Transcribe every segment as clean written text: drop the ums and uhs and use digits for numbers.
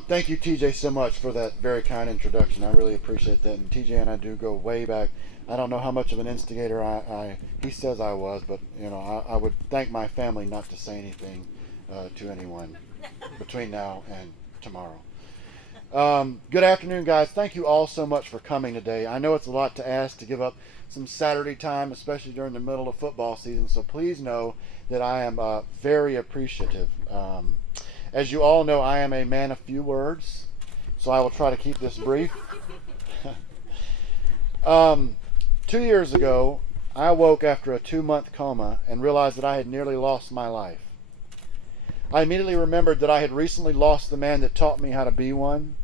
Thank you, TJ, so much for that very kind introduction. I really appreciate that. And TJ and I do go way back. I don't know how much of an instigator he says I was, but I would thank my family not to say anything to anyone between now and tomorrow. Good afternoon, guys. Thank you all so much for coming today. I know it's a lot to ask to give up some Saturday time, especially during the middle of football season, so please know that I am very appreciative. As you all know, I am a man of few words, so I will try to keep this brief. 2 years ago, I awoke after a 2-month coma and realized that I had nearly lost my life. I immediately remembered that I had recently lost the man that taught me how to be one,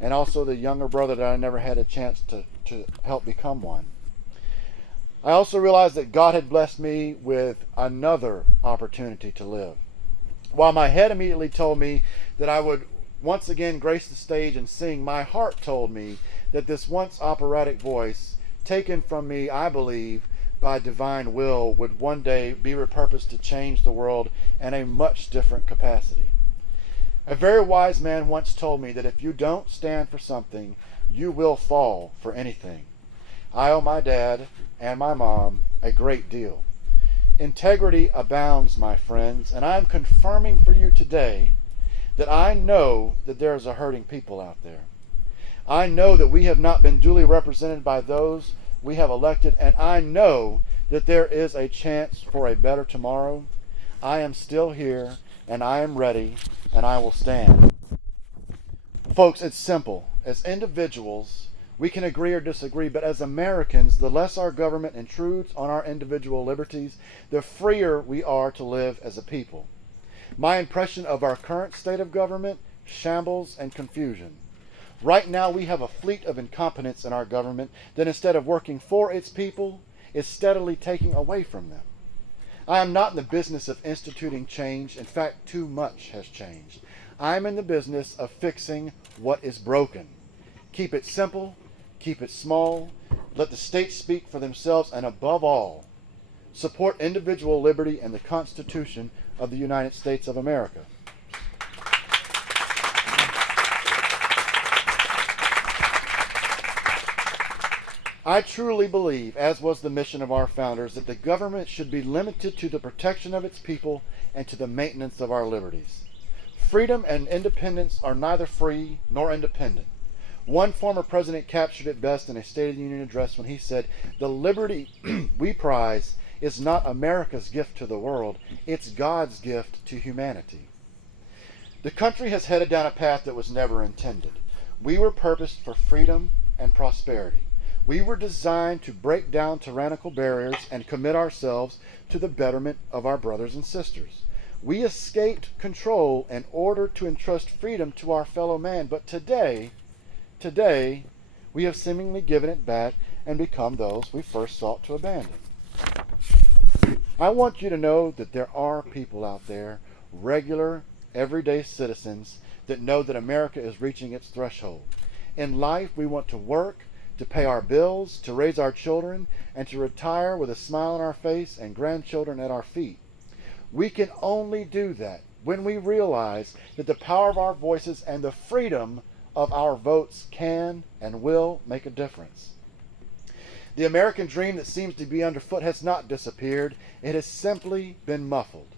and also the younger brother that I never had a chance to help become one. I also realized that God had blessed me with another opportunity to live. While my head immediately told me that I would once again grace the stage and sing, my heart told me that this once operatic voice, taken from me, I believe, by divine will, would one day be repurposed to change the world in a much different capacity. A very wise man once told me that if you don't stand for something, you will fall for anything. I owe my dad and my mom a great deal. Integrity abounds, my friends, and I'm confirming for you today that I know that there is a hurting people out there. I know that we have not been duly represented by those we have elected, and I know that there is a chance for a better tomorrow. I am still here, and I am ready, and I will stand. Folks, it's simple. As individuals, we can agree or disagree, but as Americans, the less our government intrudes on our individual liberties, the freer we are to live as a people. My impression of our current state of government, shambles and confusion. Right now we have a fleet of incompetence in our government that instead of working for its people, is steadily taking away from them. I am not in the business of instituting change. In fact, too much has changed. I am in the business of fixing what is broken. Keep it simple. Keep it small, let the states speak for themselves, and above all, support individual liberty and the Constitution of the United States of America. I truly believe, as was the mission of our founders, that the government should be limited to the protection of its people and to the maintenance of our liberties. Freedom and independence are neither free nor independent. One former president captured it best in a State of the Union address when he said, "The liberty we prize is not America's gift to the world, it's God's gift to humanity." The country has headed down a path that was never intended. We were purposed for freedom and prosperity. We were designed to break down tyrannical barriers and commit ourselves to the betterment of our brothers and sisters. We escaped control in order to entrust freedom to our fellow man, but today, we have seemingly given it back and become those we first sought to abandon. I want you to know that there are people out there, regular, everyday citizens, that know that America is reaching its threshold. In life, we want to work, to pay our bills, to raise our children, and to retire with a smile on our face and grandchildren at our feet. We can only do that when we realize that the power of our voices and the freedom of our votes can and will make a difference. The American dream that seems to be underfoot has not disappeared. It has simply been muffled.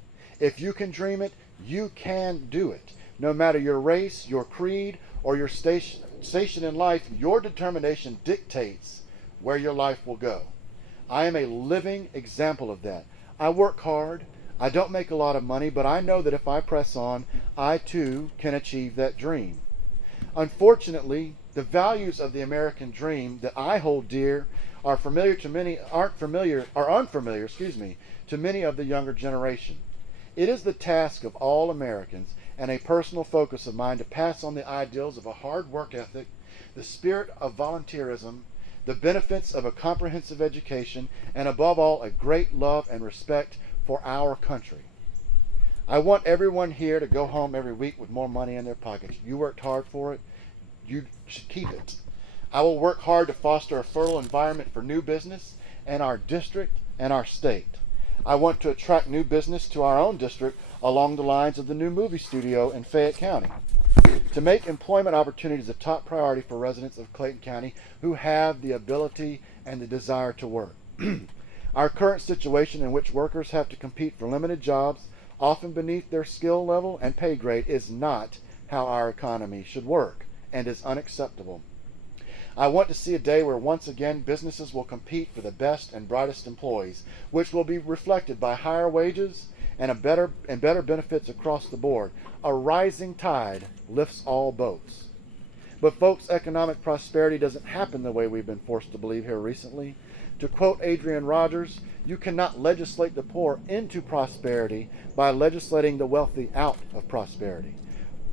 If you can dream it, you can do it. No matter your race, your creed, or your station in life, your determination dictates where your life will go. I am a living example of that. I work hard. I don't make a lot of money, but I know that if I press on, I too can achieve that dream. Unfortunately, the values of the American dream that I hold dear are unfamiliar to many of the younger generation. It is the task of all Americans and a personal focus of mine to pass on the ideals of a hard work ethic, the spirit of volunteerism, the benefits of a comprehensive education, and above all, a great love and respect for our country. I want everyone here to go home every week with more money in their pockets. You worked hard for it. You should keep it. I will work hard to foster a fertile environment for new business in our district and our state. I want to attract new business to our own district along the lines of the new movie studio in Fayette County. to make employment opportunities a top priority for residents of Clayton County who have the ability and the desire to work. Our current situation in which workers have to compete for limited jobs, often beneath their skill level and pay grade, is not how our economy should work and is unacceptable. I want to see a day where once again businesses will compete for the best and brightest employees, which will be reflected by higher wages and better benefits across the board. A rising tide lifts all boats. But folks, economic prosperity doesn't happen the way we've been forced to believe here recently. To quote Adrian Rogers, you cannot legislate the poor into prosperity by legislating the wealthy out of prosperity.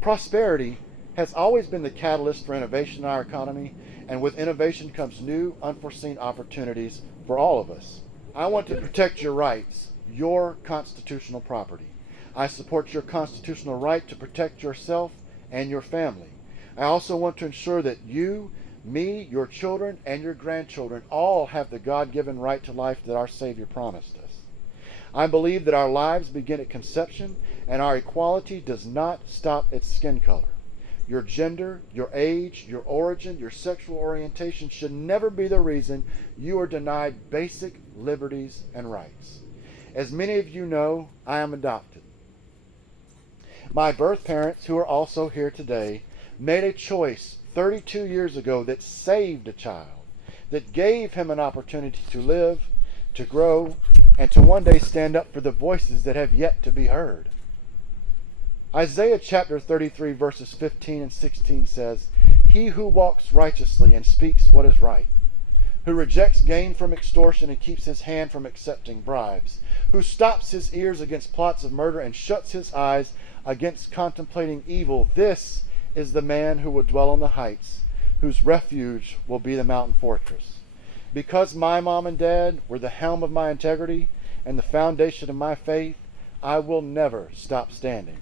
Prosperity has always been the catalyst for innovation in our economy, and with innovation comes new, unforeseen opportunities for all of us. I want to protect your rights, your constitutional property. I support your constitutional right to protect yourself and your family. I also want to ensure that you, me, your children, and your grandchildren all have the God-given right to life that our Savior promised us. I believe that our lives begin at conception, and our equality does not stop at skin color. Your gender, your age, your origin, your sexual orientation should never be the reason you are denied basic liberties and rights. As many of you know, I am adopted. My birth parents, who are also here today, made a choice 32 years ago that saved a child, that gave him an opportunity to live, to grow, and to one day stand up for the voices that have yet to be heard. Isaiah chapter 33 verses 15 and 16 says, "He who walks righteously and speaks what is right, who rejects gain from extortion and keeps his hand from accepting bribes, who stops his ears against plots of murder and shuts his eyes against contemplating evil, this is the man who will dwell on the heights, whose refuge will be the mountain fortress." Because my mom and dad were the helm of my integrity and the foundation of my faith, I will never stop standing.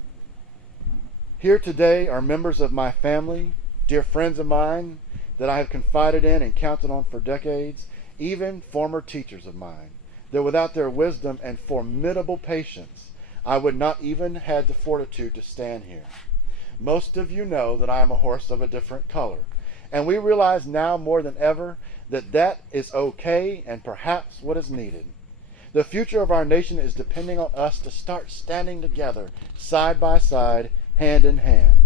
Here today are members of my family, dear friends of mine that I have confided in and counted on for decades, even former teachers of mine, that without their wisdom and formidable patience, I would not even have the fortitude to stand here. Most of you know that I am a horse of a different color, and we realize now more than ever that that is okay and perhaps what is needed. The future of our nation is depending on us to start standing together, side by side, hand in hand.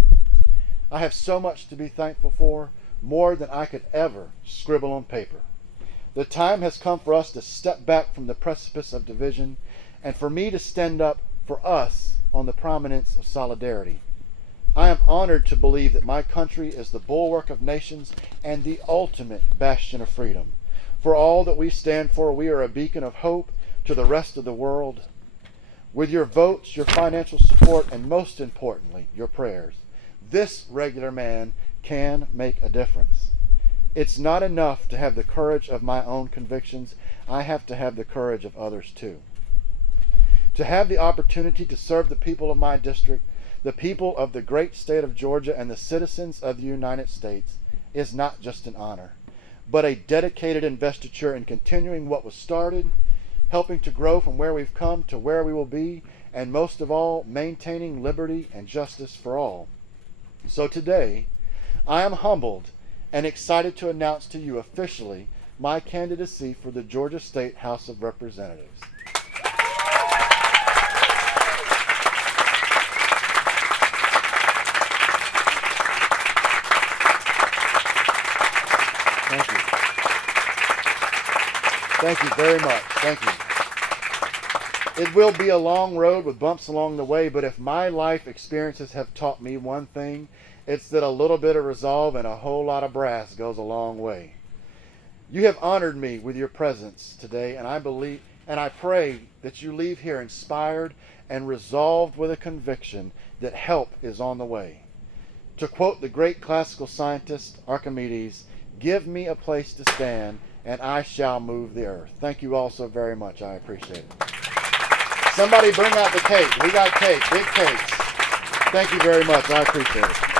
I have so much to be thankful for, more than I could ever scribble on paper. The time has come for us to step back from the precipice of division and for me to stand up for us on the prominence of solidarity. I am honored to believe that my country is the bulwark of nations and the ultimate bastion of freedom. For all that we stand for, we are a beacon of hope to the rest of the world. With your votes, your financial support, and most importantly, your prayers, this regular man can make a difference. It's not enough to have the courage of my own convictions. I have to have the courage of others too. To have the opportunity to serve the people of my district, the people of the great state of Georgia, and the citizens of the United States is not just an honor, but a dedicated investiture in continuing what was started, helping to grow from where we've come to where we will be, and most of all, maintaining liberty and justice for all. So today, I am humbled and excited to announce to you officially my candidacy for the Georgia State House of Representatives. Thank you. Thank you very much. Thank you. It will be a long road with bumps along the way, but if my life experiences have taught me one thing, it's that a little bit of resolve and a whole lot of brass goes a long way. You have honored me with your presence today, and I pray that you leave here inspired and resolved with a conviction that help is on the way. To quote the great classical scientist Archimedes, "Give me a place to stand, and I shall move the earth." Thank you all so very much. I appreciate it. Somebody bring out the cake. We got cake, big cakes. Thank you very much. I appreciate it.